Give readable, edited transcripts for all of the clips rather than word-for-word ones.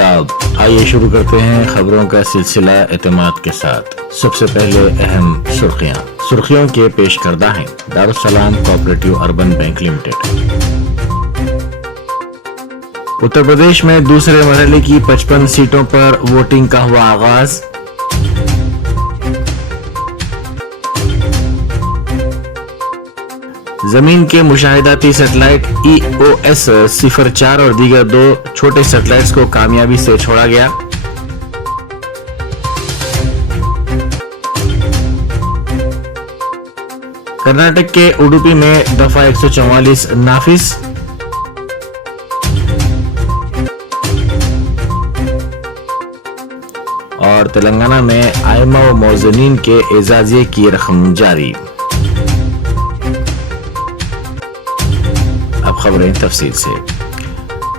आदाब। आइए शुरू करते हैं खबरों का सिलसिला एतमाद के साथ। सबसे पहले अहम सुर्खियों के पेश करदा हैं Darussalam cooperative urban bank limited. Uttar Pradesh में दूसरे मरहले की 55 सीटों पर वोटिंग का हुआ आगाज। जमीन के मुशाहिदाती सैटेलाइट EOS 04 और दीगर 2 छोटे सैटेलाइट्स को कामयाबी से छोड़ा गया। कर्नाटक के उडुपी में दफा 144 नाफिज। और तेलंगाना में आइमा व मौजनीन के एजाजिये की रकम जारी। अब खबरें तफसील से।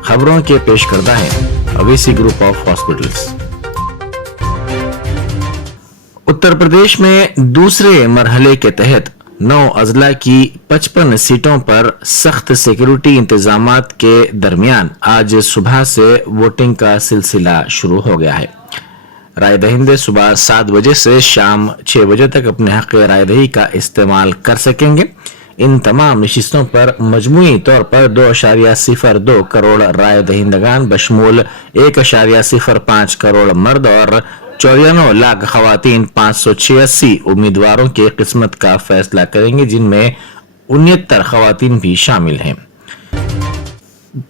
खबरों के पेश करता है अवेसी ग्रुप ऑफ हॉस्पिटल्स। उत्तर प्रदेश में दूसरे मरहले के तहत 9 अजला की 55 सीटों पर सख्त सिक्योरिटी इंतजामात के दरमियान आज सुबह से वोटिंग का सिलसिला शुरू हो गया है। राय दहिंदे सुबह 7 बजे से शाम 6 बजे तक अपने हक रायदही का इस्तेमाल कर सकेंगे। इन तमाम नशिस्तों पर मजमूई तौर पर 2.02 करोड़ राय दहिंदगान बशमूल 1.05 करोड़ मर्द और 94 लाख खवातीन 586 उम्मीदवारों की किस्मत का फैसला करेंगे, जिनमें 69 खवातीन भी शामिल हैं।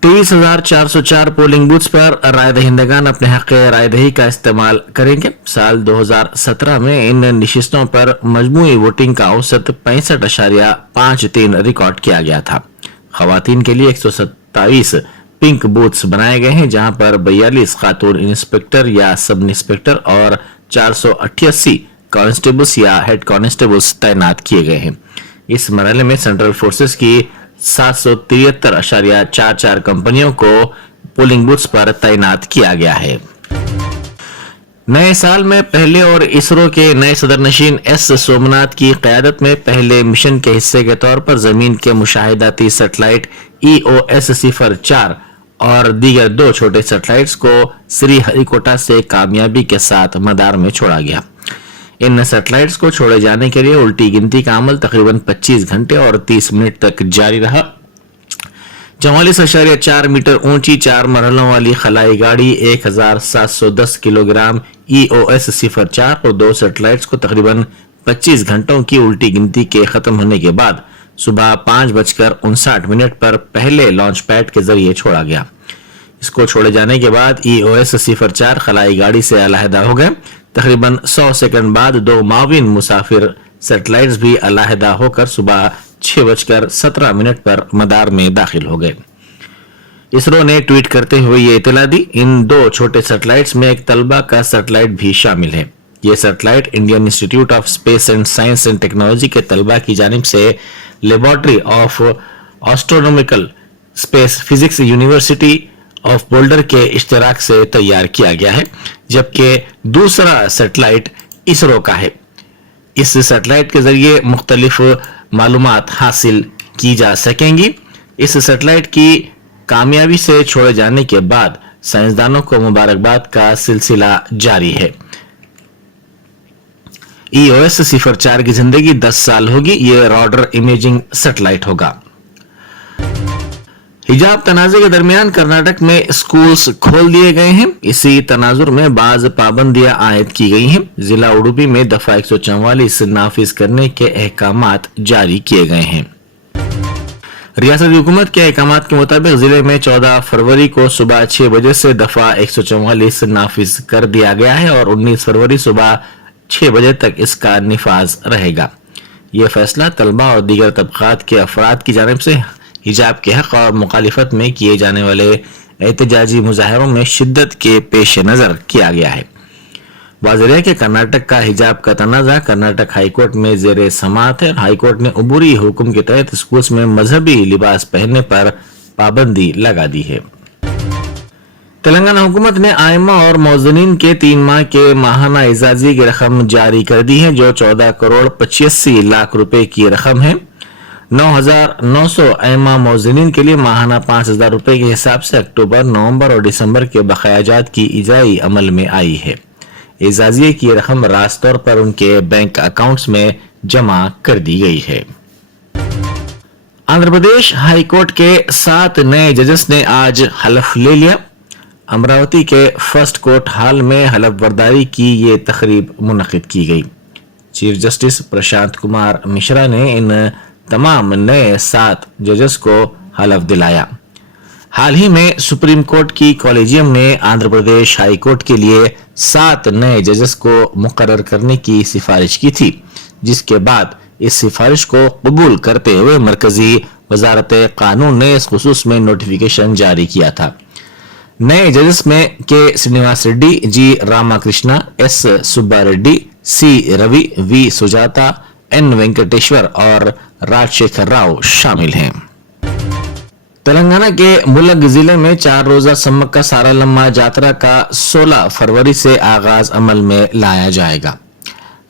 23,404 पोलिंग बूथ्स पर राय दहिंदगान अपने हक रायदही का इस्तेमाल करेंगे। साल 2017 में इन नशिस्तों पर मजमूई वोटिंग का औसत 65.53 रिकॉर्ड किया गया था। खवातीन के लिए 127 पिंक बूथ्स बनाए गए हैं, जहां पर 42 खातून इंस्पेक्टर या सब इंस्पेक्टर और 488 कांस्टेबल्स या हेड कांस्टेबल्स तैनात किए गए हैं। इस मरहले में सेंट्रल फोर्सेस की 773.44 कंपनियों को पोलिंग बूथ्स पर तैनात किया गया है। नए साल में पहले और इसरो के नए सदरनशीन एस सोमनाथ की क़यादत में पहले मिशन के हिस्से के तौर पर जमीन के मुशाहिदाती सैटेलाइट EOS 04 और दीगर 2 छोटे सैटेलाइट्स को श्रीहरिकोटा से कामयाबी के साथ मदार में छोड़ा गया। इन सैटेलाइट्स को छोड़े जाने के लिए उल्टी गिनती का अमल तकरीबन 25 घंटे और 30 मिनट तक जारी रहा। 44.4 मीटर ऊंची 4 मरहलों वाली खलाई गाड़ी 1710 किलोग्राम EOS 04 और 2 सैटेलाइट्स को तकरीबन 25 घंटों की उल्टी गिनती के खत्म होने के बाद सुबह 5:59 पर पहले लॉन्च पैड के जरिए छोड़ा गया। इसको छोड़े जाने के बाद EOS 04 खलाई गाड़ी से अलहदा हो गए। तकरीबन 100 सेकंड बाद 2 माविन मुसाफिर सैटेलाइट्स भी अलहदा होकर सुबह 6:17 पर मदार में दाखिल हो गए। इसरो ने ट्वीट करते हुए ये इतला दी। इन 2 छोटे सैटेलाइट्स में एक तलबा का सैटेलाइट भी शामिल है। ये satellite Indian institute of space and science and technology के तलबा की जानिब से laboratory of astronomical space physics university of boulder के इश्तराक से तैयार किया गया है, जबकि दूसरा सैटेलाइट इसरो का है। इस सैटेलाइट के जरिए मुख्तलिफ मालूमात हासिल की जा सकेंगी। इस सैटेलाइट की कामयाबी से छोड़े जाने के बाद साइंसदानों को मुबारकबाद का सिलसिला जारी है। EOS 04 की जिंदगी 10 साल होगी। ये रॉडर इमेजिंग सैटेलाइट होगा। हिजाब तनाज़े के दरमियान कर्नाटक में स्कूल्स खोल दिए गए हैं। इसी तनाजुर में बाज पाबंदियां आयद की गई हैं। जिला उडुपी में दफा 144 नाफिज करने के अहकामात जारी किए गए हैं। रियासती हुकूमत के अहकामात के मुताबिक जिले में 14 फरवरी को सुबह 6 बजे से दफा 144 नाफिज कर दिया गया है और 19 फरवरी सुबह 6 बजे तक इसका निफाज रहेगा। यह फैसला तलबा और दीगर तबकात के अफराद की जानिब से हिजाब के हक और मुखालिफत में किए जाने वाले एहतजाजी मुजाहरों में शिद्दत के पेश नजर किया गया है। वाज़ेह है कि कर्नाटक का हिजाब का तनाज़ा कर्नाटक हाईकोर्ट में ज़ेरे समाअत है। हाईकोर्ट ने अबूरी हुक्म के तहत स्कूल्स में मजहबी लिबास पहनने पर पाबंदी लगा दी है। तेलंगाना हुकूमत ने आइमा और मौजनीन के 3 माह के माहाना एजाजी की रकम जारी कर दी है, जो 14 करोड़ 85 लाख रुपए की रकम है। 9,900 एमा मोज़नीन के लिए माहाना 5,000 रुपए के हिसाब से अक्टूबर, नवंबर और दिसंबर के बकायाजात की इजराई अमल में आई है। एजाजिए की रकम रास्त तौर पर उनके बैंक अकाउंट्स में जमा कर दी गई है। आंध्र प्रदेश हाई कोर्ट के 7 नए जजेस ने आज हलफ ले लिया। अमरावती के फर्स्ट कोर्ट हॉल में हलफ बर्दारी की ये तकरीब मुनक्किद की गई। चीफ जस्टिस प्रशांत कुमार मिश्रा ने इन तमाम नए 7 जजेस को हलफ दिलाया। हाल ही में सुप्रीम कोर्ट की कॉलेजियम ने आंध्र प्रदेश हाई कोर्ट के लिए 7 नए जजेस को मुकर्रर करने की सिफारिश की थी, जिसके बाद इस सिफारिश को कबूल करते हुए मरकजी वजारत कानून ने इस खुसूस में नोटिफिकेशन जारी किया था। नए जजेस में K Srinivas Reddy, G Ramakrishna, S Subba Reddy, C Ravi, V Sujatha, N Venkateshwar और राजशेखर राव शामिल हैं। तेलंगाना के मुलग जिले में 4 रोजा सम्मक्का सारालम्मा यात्रा का 16 फरवरी से आगाज अमल में लाया जाएगा।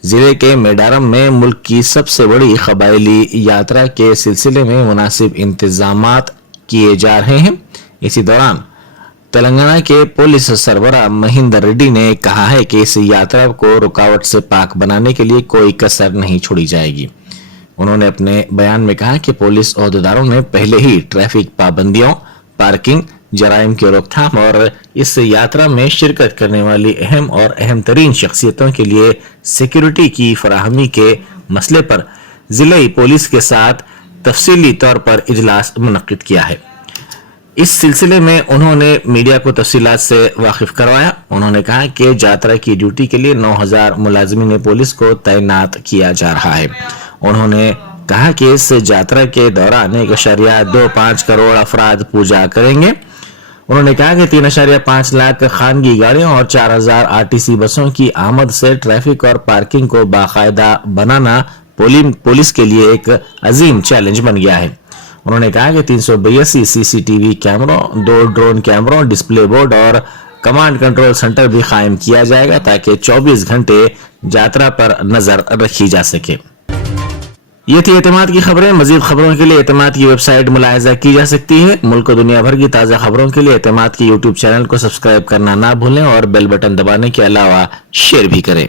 जिले के मेडारम में मुल्क की सबसे बड़ी कबायली यात्रा के सिलसिले में मुनासिब इंतजामात किए जा रहे हैं। इसी दौरान तेलंगाना के पुलिस सरबराह महिंदर रेड्डी ने कहा है कि इस यात्रा को रुकावट से पाक बनाने के लिए कोई कसर नहीं छोड़ी जाएगी। उन्होंने अपने बयान में कहा कि पुलिस ओहदेदारों ने पहले ही ट्रैफिक पाबंदियों, पार्किंग, जराइम की रोकथाम और इस यात्रा में शिरकत करने वाली अहम और अहम तरीन शख्सियतों के लिए सिक्योरिटी की फराहमी के मसले पर जिले पुलिस के साथ तफसीली तौर पर इजलास मुनक्किद किया है। इस सिलसिले में उन्होंने मीडिया को तफसीलात से वाकिफ करवाया। उन्होंने कहा कि यात्रा की ड्यूटी के लिए 9,000 मुलाजिमीन पुलिस को तैनात किया जा रहा है। उन्होंने कहा कि इस यात्रा के दौरान 1.25 करोड़ अफराद पूजा करेंगे। उन्होंने कहा कि 3.5 लाख खानगी गाड़ियों और 4,000 आरटीसी बसों की आमद से ट्रैफिक और पार्किंग को बाकायदा बनाना पुलिस के लिए एक अजीम चैलेंज बन गया है। उन्होंने कहा कि 382 सीसीटीवी कैमरों, 2 ड्रोन कैमरों, डिस्प्ले बोर्ड और कमांड कंट्रोल सेंटर भी कायम किया जाएगा ताकि 24 घंटे यात्रा पर नजर रखी जा सके। ये थी एतमाद की खबरें। मजीद खबरों के लिए एतमाद की वेबसाइट मुलाहिजा की जा सकती है। मुल्क और दुनिया भर की ताज़ा खबरों के लिए एतमाद की यूट्यूब चैनल को सब्सक्राइब करना ना भूलें और बेल बटन दबाने के अलावा शेयर भी करें।